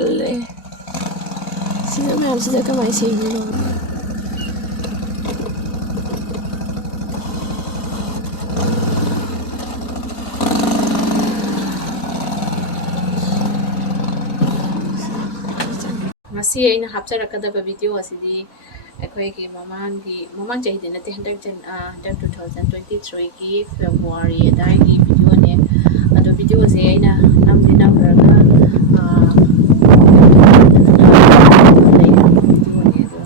ꯇꯜꯂꯦ ꯁꯤꯗ ꯃꯌꯥꯝꯁꯤꯗ ꯀꯃꯥꯏꯅ ꯁꯦꯡꯗꯣꯏꯅꯣ ꯉꯁꯤ ꯑꯩꯅ ꯍꯥꯞꯆꯔꯛꯀꯗꯕ ꯚꯤꯗꯤꯑꯣ ꯑꯁꯤꯗꯤ ꯑꯩꯈꯣꯏꯒꯤ ꯃꯃꯥꯡ ꯆꯍꯤꯗꯤ ꯅꯠꯇꯦ ꯍꯟꯗꯛ 2023ꯒꯤ ꯐꯦꯕ꯭ꯔꯨꯋꯥꯔꯤ ꯑꯗꯥꯏꯒꯤ ꯚꯤꯗꯤꯑꯣꯅꯦ ꯑꯗꯣ ꯚꯤꯗꯤꯑꯣꯁꯦ ꯑꯩꯅ ꯅꯝꯈ꯭ꯔꯒ ꯚꯤꯗꯤꯑꯣꯅꯦ ꯑꯗꯣ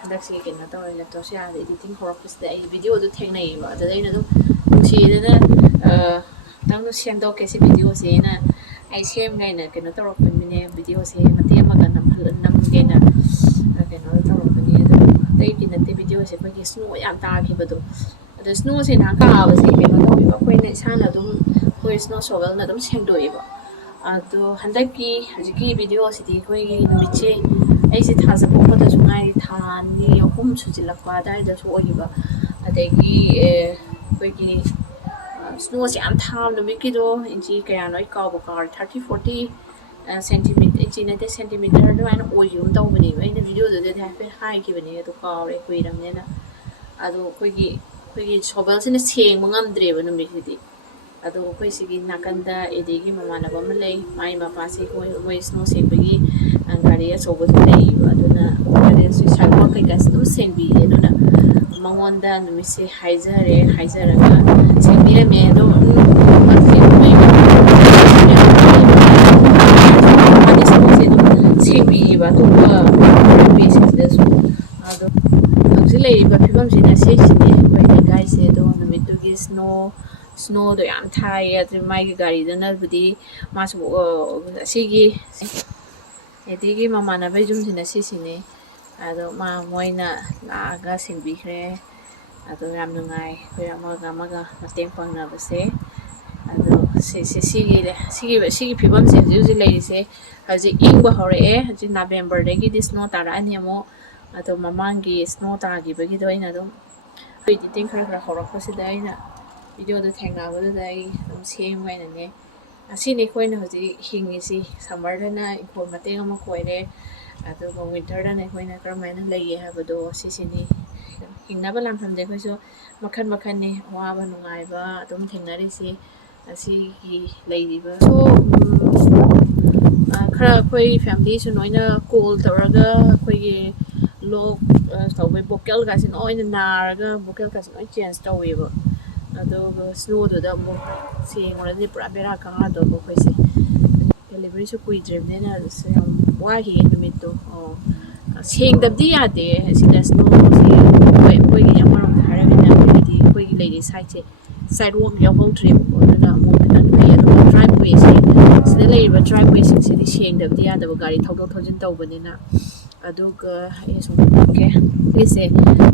ꯍꯟꯗꯛꯁꯤ ꯀꯩꯅꯣ ꯇꯧꯔꯦ ꯂꯦꯞꯇꯣꯞꯁꯦ ꯌꯥꯗꯦ ꯏꯗꯤꯇꯤꯡ ꯍꯧꯔꯛꯄꯁꯤꯗ ꯑꯩ ꯚꯤꯗꯤꯑꯣꯗꯣ ꯊꯦꯡꯅꯩꯌꯦꯕ ꯑꯗꯨꯗ ꯑꯩꯅ ꯑꯗꯨꯝ ꯅꯨꯡꯁꯤꯗꯅ ꯅꯪꯅ ꯁꯦꯝꯗꯣꯛꯀꯦ ꯁꯤ ꯚꯤꯗꯤꯑꯣꯁꯦ ꯑꯩꯅ ꯑꯩ ꯁꯦꯝꯒꯦꯅ ꯀꯩꯅꯣ ꯇꯧꯔꯛꯄꯅꯤꯅꯦ ꯚꯤꯗꯤꯑꯣꯁꯦ ꯃꯇꯦꯛ ꯑꯃꯒ ꯅꯝꯒꯦꯅ ꯀꯩꯅꯣ ꯇꯧꯔꯛꯄꯅꯤ ꯑꯗꯣ ꯑꯇꯩꯒꯤ ꯅꯠꯇꯦ ꯚꯤꯗꯤꯑꯣꯁꯦ ꯑꯩꯈꯣꯏꯒꯤ ꯁ꯭ꯅꯣ ꯌꯥꯝ ꯇꯥꯈꯤꯕꯗꯣ ꯑꯗꯣ ꯁ꯭ꯅꯣꯁꯦ ꯅꯍꯥꯟ ꯀꯥꯕꯁꯦ ꯀꯩꯅꯣ ꯇꯧꯋꯦꯕ ꯑꯩꯈꯣꯏꯅ ꯏꯁꯥꯅ ꯑꯗꯨꯝ ꯑꯩꯈꯣꯏ ꯁ꯭ꯅꯣ ꯁꯣꯚꯦꯜꯅ ꯑꯗꯨꯝ ꯁꯦꯡꯗꯣꯛꯑꯦꯕ ꯑꯗꯣ ꯍꯧꯖꯤꯛꯀꯤ ꯚꯤꯗꯤꯑꯣꯁꯤꯗꯤ ꯑꯩꯈꯣꯏꯒꯤ ꯅꯨꯃꯤꯠꯁꯦ ꯑꯩꯁꯦ ꯊꯥꯖꯕꯣꯛꯄꯗꯁꯨ ꯉꯥꯏꯔꯤ ꯊꯥ 2-3 ꯁꯨꯖꯤꯜꯂꯛꯄ ꯑꯗꯨꯋꯥꯏꯗꯁꯨ ꯑꯣꯏꯈꯤꯕ ꯑꯗꯒꯤ ꯑꯩꯈꯣꯏꯒꯤ ꯁ꯭ꯅꯣꯁꯦ ꯌꯥꯝ ꯊꯥꯕ ꯅꯨꯃꯤꯠꯀꯤꯗꯣ ꯏꯟꯆꯤ ꯀꯌꯥꯅꯣ ꯑꯩ ꯀꯥꯎꯔꯦ 30-40 ꯁꯦꯟꯇꯤꯃꯤꯇꯔ ꯏꯟꯆꯤ ꯅꯠꯇꯦ ꯁꯦꯟꯇꯤꯃꯤꯇꯔ ꯑꯗꯨꯃꯥꯏꯅ ꯑꯣꯏꯈꯤꯕ ꯇꯧꯕꯅꯦꯕ ꯑꯩꯅ ꯚꯤꯗꯤꯑꯣꯗꯨꯗꯗꯤ ꯍꯥꯏꯐꯦꯠ ꯍꯥꯏꯈꯤꯕꯅꯦ ꯑꯗꯨ ꯀꯥꯎꯔꯦ ꯀꯨꯏꯔꯕꯅꯤꯅ ꯑꯗꯣ ꯑꯩꯈꯣꯏꯒꯤ ꯁꯣꯚꯦꯜꯁꯤꯅ ꯁꯦꯡꯕ ꯉꯝꯗ꯭ꯔꯦꯕ ꯅꯨꯃꯤꯠꯁꯤꯗꯤ ꯑꯗꯣ ꯑꯩꯈꯣꯏ ꯁꯤꯒꯤ ꯅꯥꯀꯟꯗ ꯑꯦꯗꯤꯒꯤ ꯃꯃꯥꯟꯅꯕ ꯑꯃ ꯂꯩ ꯃꯥꯏ ꯃꯄꯥꯁꯤ ꯃꯣꯏ ꯁ꯭ꯅꯣ ꯁꯦꯡꯕꯒꯤ ꯒꯥꯔꯤ ꯑꯆꯧꯕꯁꯨ ꯂꯩꯌꯦꯕ ꯑꯗꯨꯅ ꯁꯥꯏꯠꯋꯥꯛ ꯀꯩꯀꯥꯁꯦ ꯑꯗꯨꯝ ꯁꯦꯡꯕꯤꯌꯦ ꯑꯗꯨꯅ ꯃꯉꯣꯟꯗ ꯅꯨꯃꯤꯠꯁꯦ ꯍꯥꯏꯖꯔꯒ ꯁꯦꯡꯕꯤꯔꯝꯃꯦ ꯑꯗꯣ ꯁꯦꯡꯕꯤꯌꯦꯕ ꯑꯇꯣꯞꯄ ꯄꯦꯁꯤꯡꯁꯤꯗꯁꯨ ꯑꯗꯣ ꯍꯧꯖꯤꯛ ꯂꯩꯔꯤꯕ ꯐꯤꯕꯝꯁꯤꯅ ꯁꯤꯁꯤꯅꯤ ꯑꯩꯈꯣꯏ ꯂꯩꯀꯥꯏꯁꯦ ꯑꯗꯣ ꯅꯨꯃꯤꯠꯇꯨꯒꯤ ꯁ꯭ꯅꯣꯗꯣ ꯌꯥꯝ ꯊꯥꯏꯌꯦ ꯑꯗꯨ ꯃꯥꯒꯤ ꯒꯥꯔꯤꯗꯨꯅꯕꯨꯗꯤ ꯃꯥꯁꯨ ꯑꯁꯤꯒꯤ ꯑꯦꯗꯤꯒꯤ ꯃꯃꯥꯟꯅꯕꯩ ꯌꯨꯝꯁꯤꯅ ꯁꯤꯁꯤꯅꯤ ꯑꯗꯣ ꯃꯣꯏꯅ ꯂꯥꯛꯑꯒ ꯁꯦꯡꯕꯤꯈ꯭ꯔꯦ ꯑꯗꯣ ꯌꯥꯝ ꯅꯨꯡꯉꯥꯏ ꯑꯩꯈꯣই ꯑꯃꯒ ꯃꯇꯦꯡ ꯄꯥꯡꯅꯕꯁꯦ ꯑꯗꯣ ꯁꯤꯒꯤ ꯐꯤꯕꯝꯁꯦ ꯍꯧꯖꯤꯛ ꯂꯩꯔꯤꯁꯦ ꯍꯧꯖꯤꯛ ꯏꯪꯕ ꯍꯧꯔꯛꯑꯦ ꯍꯧꯖꯤꯛ ꯅꯕꯦꯝꯕꯔꯗꯒꯤꯗꯤ ꯁ꯭ꯅꯣ ꯇꯥꯔꯛꯑꯅꯤ ꯑꯃꯨꯛ ꯑꯗꯣ ꯃꯃꯥꯡꯒꯤ ꯁ꯭ꯅꯣ ꯇꯥꯈꯤꯕꯒꯤꯗꯣ ꯑꯩꯅ ꯑꯗꯨꯝ ꯏꯗꯤꯇꯤꯡ ꯈꯔ ꯍꯧꯔꯛꯄꯁꯤꯗ ꯑꯩꯅ ꯚꯤꯗꯤꯑꯣꯗꯣ ꯊꯦꯡꯅꯕꯗꯨꯗ ꯑꯩ ꯑꯗꯨꯝ ꯁꯦꯝꯒꯦꯅꯅꯦ ꯑꯁꯤꯅꯤ ꯑꯩꯈꯣꯏꯅ ꯍꯧꯖꯤꯛ ꯍꯤꯡꯉꯤꯁꯤ ꯁꯝꯃꯔꯗꯅ ꯏꯪꯈꯣꯜ ꯃꯇꯦꯛ ꯑꯃ ꯀꯣꯏꯔꯦ ꯑꯗꯨꯒ ꯋꯤꯟꯇꯔꯗꯅ ꯑꯩꯈꯣꯏꯅ ꯀꯔꯝꯍꯥꯏꯅ ꯂꯩꯒꯦ ꯍꯥꯏꯕꯗꯣ ꯁꯤꯁꯤꯅꯤ ꯍꯤꯡꯅꯕ ꯂꯥꯟꯐꯝꯁꯦ ꯑꯩꯈꯣꯏꯁꯨ ꯃꯈꯟꯅꯤ ꯑꯋꯥꯕ ꯅꯨꯡꯉꯥꯏꯕ ꯑꯗꯨꯝ ꯊꯦꯡꯅꯔꯤꯁꯤ ꯑꯁꯤꯒꯤ ꯂꯩꯔꯤꯕꯁꯨ ꯈꯔ ꯑꯩꯈꯣꯏ ꯐꯦꯃꯤꯂꯤꯁꯨ ꯂꯣꯏꯅ ꯀꯣꯜ ꯇꯧꯔꯒ ꯑꯩꯈꯣꯏꯒꯤ ꯂꯣꯛ ꯇꯧꯕꯩ ꯚꯣꯀꯦꯜꯒꯥꯁꯦ ꯂꯣꯏꯅ ꯅꯥꯔꯒ ꯚꯣꯀꯦꯜꯒꯥꯁꯦ ꯂꯣꯏ ꯆꯦꯟꯖ ꯇꯧꯋꯦꯕ ꯑꯗꯨꯒ ꯁ꯭ꯅꯣꯗꯨꯗ ꯑꯃꯨꯛ ꯁꯦꯡꯉꯨꯔꯗꯤ ꯄꯨꯔꯥ ꯕꯦꯔꯥ ꯀꯥꯗꯧꯕ ꯑꯩꯈꯣꯏꯁꯦ ꯗꯦꯂꯤꯚꯔꯤꯁꯨ ꯀꯨꯏꯗ꯭ꯔꯤꯕꯅꯤꯅ ꯌꯥꯝ ꯋꯥꯈꯤꯌꯦ ꯅꯨꯃꯤꯠꯇꯣ ꯁꯦꯡꯗꯕꯗꯤ ꯌꯥꯗꯦ ꯁꯤꯗ ꯁ꯭ꯅꯣꯁꯦ ꯑꯩꯈꯣꯏꯒꯤ ꯑꯃꯔꯣꯝꯗ ꯍꯥꯏꯔꯒꯅ ꯑꯩꯈꯣꯏꯒꯤ ꯂꯩꯔꯤ ꯁꯥꯏꯠꯁꯦ ꯁꯥꯏꯠꯋꯣꯛ ꯌꯥꯎꯍꯧꯗ꯭ꯔꯦꯕꯀꯣ ꯑꯗꯨꯅ ꯑꯃꯨꯛ ꯈꯤꯇꯪ ꯐꯩ ꯑꯗꯨꯒ ꯗ꯭ꯔꯥꯏꯕꯋꯦꯁꯦ ꯁꯤꯗ ꯂꯩꯔꯤꯕ ꯗ꯭ꯔꯥꯏꯕꯋꯦꯁꯤꯡꯁꯤꯗꯤ ꯁꯦꯡꯗꯕꯗꯤ ꯌꯥꯗꯕ ꯒꯥꯔꯤ ꯊꯧꯗꯣꯛ ꯊꯧꯖꯤꯟ ꯇꯧꯕꯅꯤꯅ ꯑꯗꯨꯒ ꯑꯩ ꯁꯨꯝ ꯎꯠꯀꯦ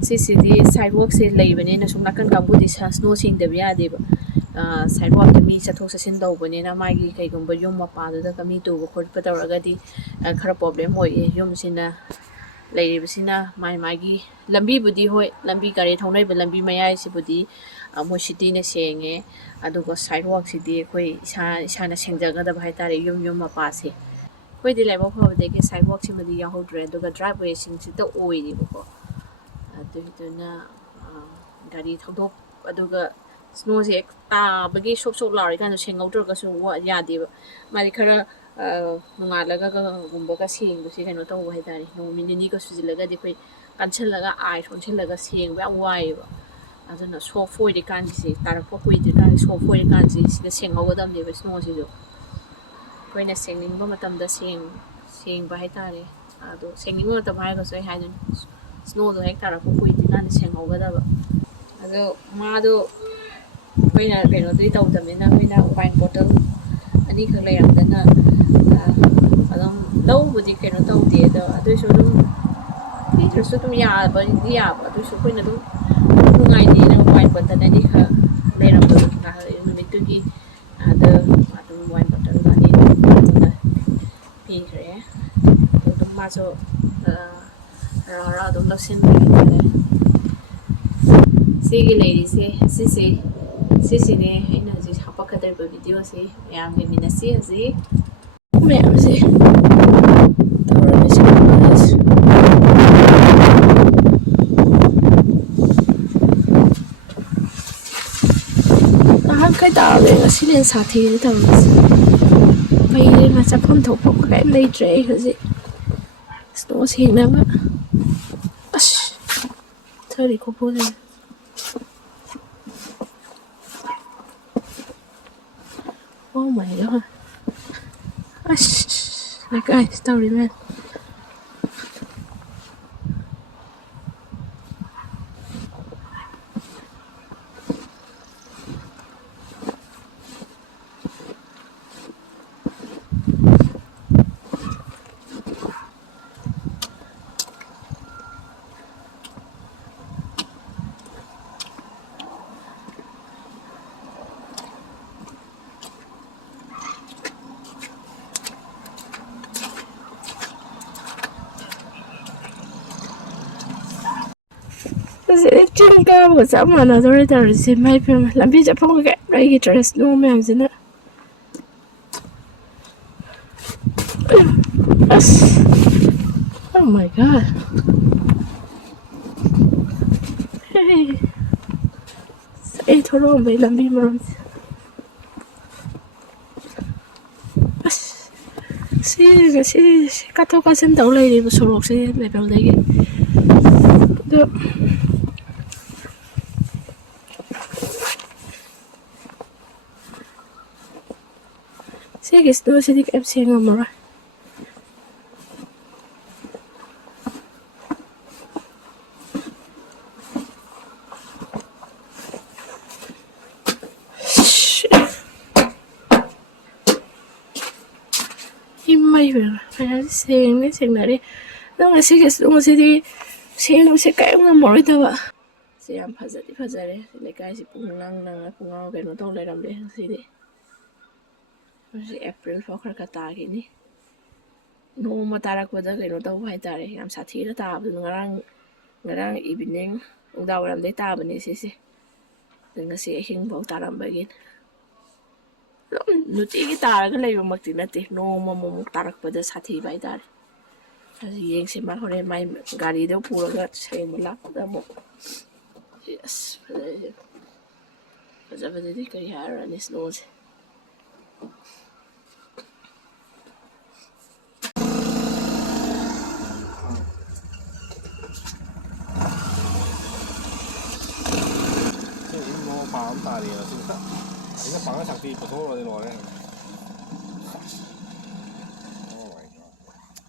ꯁꯤꯁꯤꯗꯤ ꯁꯥꯏꯠꯋꯣꯛꯁꯦ ꯂꯩꯕꯅꯤꯅ ꯁꯨꯝ ꯅꯥꯀꯟ ꯀꯥꯡꯕꯨꯗꯤ ꯁ꯭ꯅꯣ ꯁꯦꯡꯗꯕ ꯌꯥꯗꯦꯕ ꯁꯥꯏꯠꯋꯣꯛꯇ ꯃꯤ ꯆꯠꯊꯣꯛ ꯆꯠꯁꯤꯟ ꯇꯧꯕꯅꯤꯅ ꯃꯥꯒꯤ ꯀꯩꯒꯨꯝꯕ ꯌꯨꯝ ꯃꯄꯥꯗꯨꯗ ꯃꯤ ꯇꯨꯕ ꯈꯣꯠꯄ ꯇꯧꯔꯒꯗꯤ ꯈꯔ ꯄ꯭ꯔꯣꯕ꯭ꯂꯦꯝ ꯑꯣꯏꯌꯦ ꯌꯨꯝꯁꯤꯅ ꯂꯩꯔꯤꯕꯁꯤꯅ ꯃꯥꯒꯤ ꯂꯝꯕꯤꯕꯨꯗꯤ ꯍꯣꯏ ꯂꯝꯕꯤ ꯒꯥꯔꯤ ꯊꯧꯅꯔꯤꯕ ꯂꯝꯕꯤ ꯃꯌꯥꯏꯁꯤꯕꯨꯗꯤ ꯃꯣꯏ ꯁꯤꯇꯤꯅ ꯁꯦꯡꯉꯦ ꯑꯗꯨꯒ ꯁꯥꯏꯠꯋꯣꯛꯁꯤꯗꯤ ꯑꯩꯈꯣꯏ ꯏꯁꯥꯅ ꯁꯦꯡꯖꯒꯗꯕ ꯍꯥꯏꯇꯥꯔꯦ ꯌꯨꯝ ꯃꯄꯥꯁꯦ ꯑꯩꯈꯣꯏꯗꯤ ꯂꯥꯏꯕꯛ ꯐꯕꯗꯒꯤ ꯁꯥꯏꯠꯋꯣꯛꯁꯤꯃꯗꯤ ꯌꯥꯎꯍꯧꯗ꯭ꯔꯦ ꯑꯗꯨꯒ ꯗ꯭ꯔꯥꯏꯕꯋꯦꯁꯤꯡꯁꯤꯗ ꯑꯣꯏꯔꯦꯕꯀꯣ ꯑꯗꯨꯗꯨꯅ ꯒꯥꯔꯤ ꯊꯧꯗꯣꯛ ꯑꯗꯨꯒ ꯁ꯭ꯅꯣꯁꯦ ꯇꯥꯕꯒꯤ ꯁꯣꯞ ꯂꯥꯎꯔꯤꯀꯥꯟꯗ ꯁꯦꯡꯍꯧꯗ꯭ꯔꯒꯁꯨ ꯌꯥꯗꯦꯕ ꯃꯥꯗꯤ ꯈꯔ ꯅꯣꯡꯉꯥꯜꯂꯒꯒꯨꯝꯕꯒ ꯁꯦꯡꯕꯁꯦ ꯀꯩꯅꯣ ꯇꯧꯕ ꯍꯥꯏꯇꯥꯔꯦ ꯅꯨꯃꯤꯠ ꯅꯤꯅꯤꯒ ꯁꯨꯖꯤꯜꯂꯒꯗꯤ ꯑꯩꯈꯣꯏ ꯀꯟꯁꯤꯜꯂꯒ ꯑꯣꯟꯁꯤꯜꯂꯒ ꯁꯦꯡꯕ ꯌꯥꯝ ꯋꯥꯏꯑꯦꯕ ꯑꯗꯨꯅ ꯁꯣꯐ ꯑꯣꯏꯔꯤꯀꯥꯟꯁꯤ ꯇꯥꯔꯛꯄ ꯀꯨꯏꯗ꯭ꯔꯤꯀꯥꯟꯗꯤ ꯁꯣꯐ ꯑꯣꯏꯔꯤꯀꯥꯟꯁꯤ ꯁꯤꯗ ꯁꯦꯡꯍꯧꯒꯗꯕꯅꯦꯕ ꯁ꯭ꯅꯣꯁꯤꯁꯨ ꯑꯩꯈꯣꯏꯅ ꯁꯦꯡꯅꯤꯡꯕ ꯃꯇꯝꯗ ꯁꯦꯡꯕ ꯍꯥꯏꯇꯥꯔꯦ ꯑꯗꯣ ꯁꯦꯡꯅꯤꯡꯕ ꯃꯇꯝ ꯍꯥꯏꯔꯒꯁꯨ ꯑꯩ ꯍꯥꯏꯗꯣꯏꯅꯤ ꯁ꯭ꯅꯣꯗꯣ ꯍꯦꯛ ꯇꯥꯔꯛꯄ ꯀꯨꯏꯗ꯭ꯔꯤꯀꯥꯟꯗ ꯁꯦꯡꯍꯧꯒꯗꯕ ꯑꯗꯣ ꯃꯥꯗꯣ ꯑꯩꯈꯣꯏꯅ ꯀꯩꯅꯣꯗꯤ ꯇꯧꯗꯕꯅꯤna ꯑꯩꯈꯣꯏꯅ ꯋꯥꯏꯟ ꯕꯣꯇꯜ ꯑꯅꯤꯈꯛ ꯂꯩꯔꯝꯗꯅ ꯑꯗꯨꯝ ꯂꯧꯕꯨꯗꯤ ꯀꯩꯅꯣ ꯇꯧꯗꯦ ꯑꯗꯣ ꯑꯗꯨꯏꯁꯨ ꯑꯗꯨꯝ ꯄꯤꯗ꯭ꯔꯁꯨ ꯑꯗꯨꯝ ꯌꯥꯕꯗꯤ ꯌꯥꯕ ꯑꯗꯨꯏꯁꯨ ꯑꯩꯈꯣꯏꯅ ꯑꯗꯨꯝ ꯅꯨꯡꯉꯥꯏꯇꯦꯅ ꯋꯥꯏꯟ ꯕꯣꯇꯜ ꯑꯅꯤꯈꯛ ꯂꯩꯔꯝꯕꯗꯣ ꯅꯨꯃꯤꯠꯇꯨꯒꯤ ꯑꯗ ꯑꯗꯨꯝ ꯋꯥꯏꯟ ꯕꯣꯇꯜ ꯑꯅꯤ ꯄꯤꯈ꯭ꯔꯦ ꯑꯗꯨꯝ ꯃꯥꯁꯨ ꯍꯔꯥꯎ ꯑꯗꯨꯝ ꯂꯧꯁꯤꯟꯕꯤꯈꯤ ꯇꯥꯔꯦ ꯁꯤꯒꯤ ꯂꯩꯔꯤꯁꯦ ꯁꯤꯁꯤꯅꯦ ꯑꯩꯅ ꯍꯧꯖꯤꯛ ꯍꯥꯞꯄꯛꯀꯗꯧꯔꯤꯕ ꯚꯤꯗꯤꯑꯣꯁꯤ ꯃꯌꯥꯝ ꯌꯦꯡꯃꯤꯟꯅꯁꯤ ꯍꯧꯖꯤꯛ meyamse tawrabisi ahan kai taale ngasi sathi ni tawrabisi pai ma chapam thokpa kai leitre hazi snow sengnaba as thari ko pole oh my god as like I story man Chim ka ba sa ma na dore tar se mai pe lambi ja phong ka rai ki tres no mem zina as oh my god hey sai thoro mai lambi maram as si ka to ka sem dau lai ri bu sorok se level dai ge do Sige, ito si Dick MC nga mara. Himay ba? Kaya sing na rin. Nang sige, ito si Dick sing si kaya nga mara ito ba? Siya ang pazari. Sila kaya si Pungang nang Pungang kaya nung tong leram din si Dick. Si April fo khar ka ta gi ni no ma tarak wada kai no taw hai tare yam sathi ra ta bu ngarang evening udaw ram dei ta bani si nga si hing bau taram ba gin nuti gi tar ga lei mak ti na ti no ma mo tarak wada sathi bai tare asi yeng se ma hore mai gari de pura ga se mala da mo yes faza faza di kai har ani snow 방大的了，是不是？人家绑的场地不错了，这种的。Oh my god！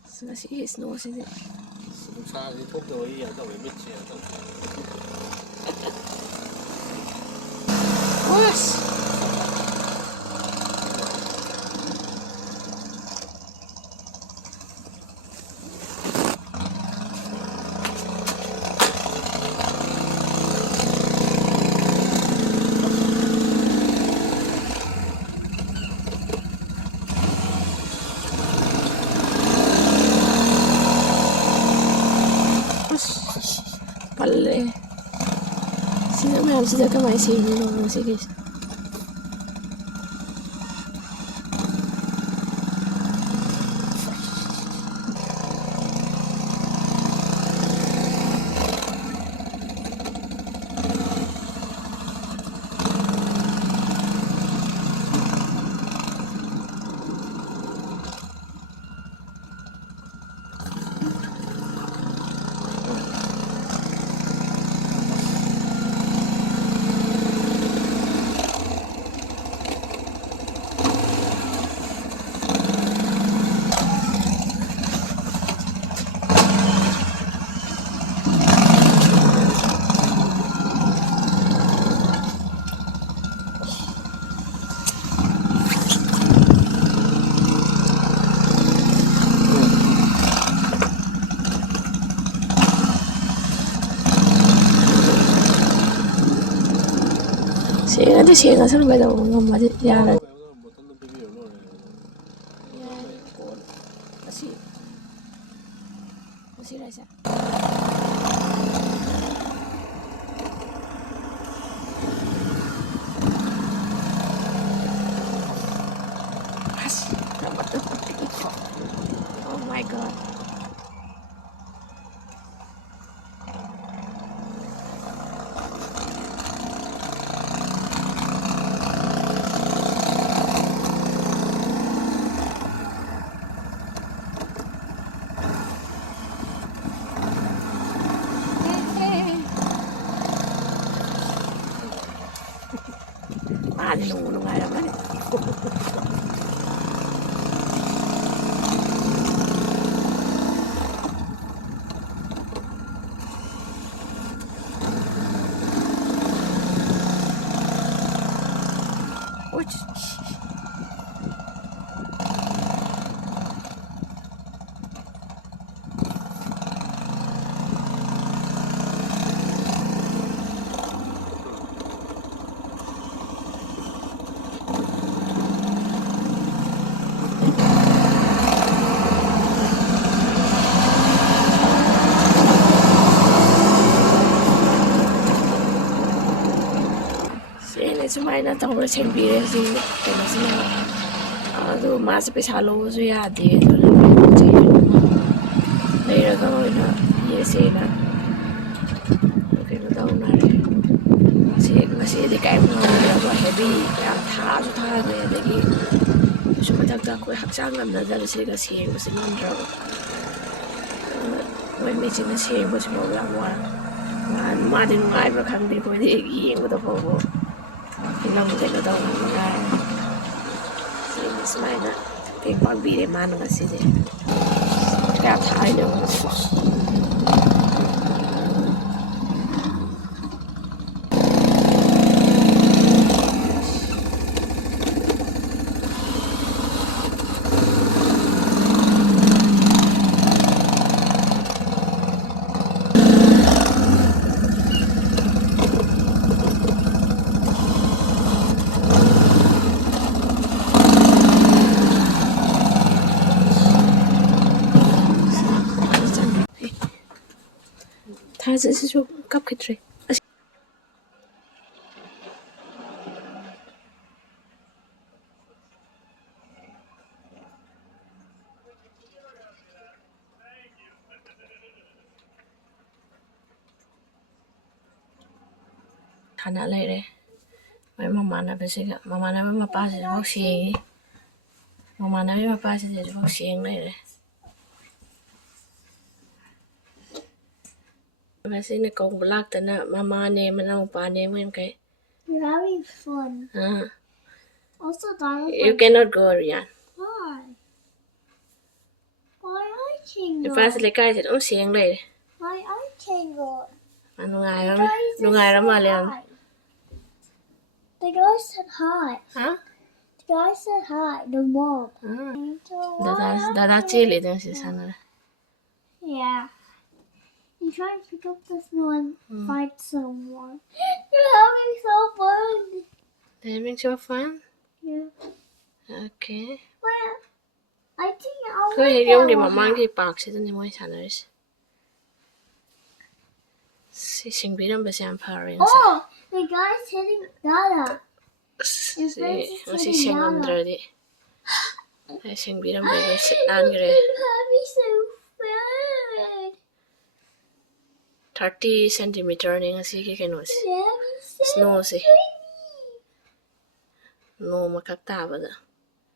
是那些是我现在。是不差你拖到一样，到尾没钱到。哇塞！Palle. Sino may sila kamay sino no sige. Siya saan ba daw ng yaran? Masira siya. Mas, dapat god. Mali nungulungan naman eh. Sumaina tawra senbire si kena sina adu mas pesa lo su ya de do leira ga ina yese na ke no daw na re si de kai mo ba heavy ya tha su tha ne de gi su ma tak ta ko hak sang ngam na da se ga se ko se ngam dra oi me chi na se ko se mo la mo ma de ngai ba khang de ko de gi yeng ko bo Ilang tayo daw ng mga sinis may na kaya pagbili man nga sila kaya tayo Tazi si so kap kitre. Thana lai re. Mai mama na besi ga mama na ma pa si bok si. Mama na ma pa si bok si lai re. Besi ne kong blak ta na mama ne manau pa ne mo kai. You're having fun. Also, Donald. You cannot go, Rian. Why? Why I tingle? If I say kai thì ông xiên đây. Why I tingle? Nung ai lắm mà liền. The guy said hi. Hả? The guy said hi. The mom. Đã chili đó thì sao nữa? Yeah. You try and pick up the snow and fight someone. You're having so fun. They're having so fun. Yeah. Okay. Well, I think I'll Cứ make dùng đi that mà one. mang đi park sẽ nên mới sao nữa. Sinh viên làm besi am parents. Oh, the guy's hitting Dada. Si sinh am dra đi. Sinh viên làm besi sit down kìa. You're having so fun. 30 centimeter này ngasi cái nose. You're having so Snow si. funny. No makakta ba da.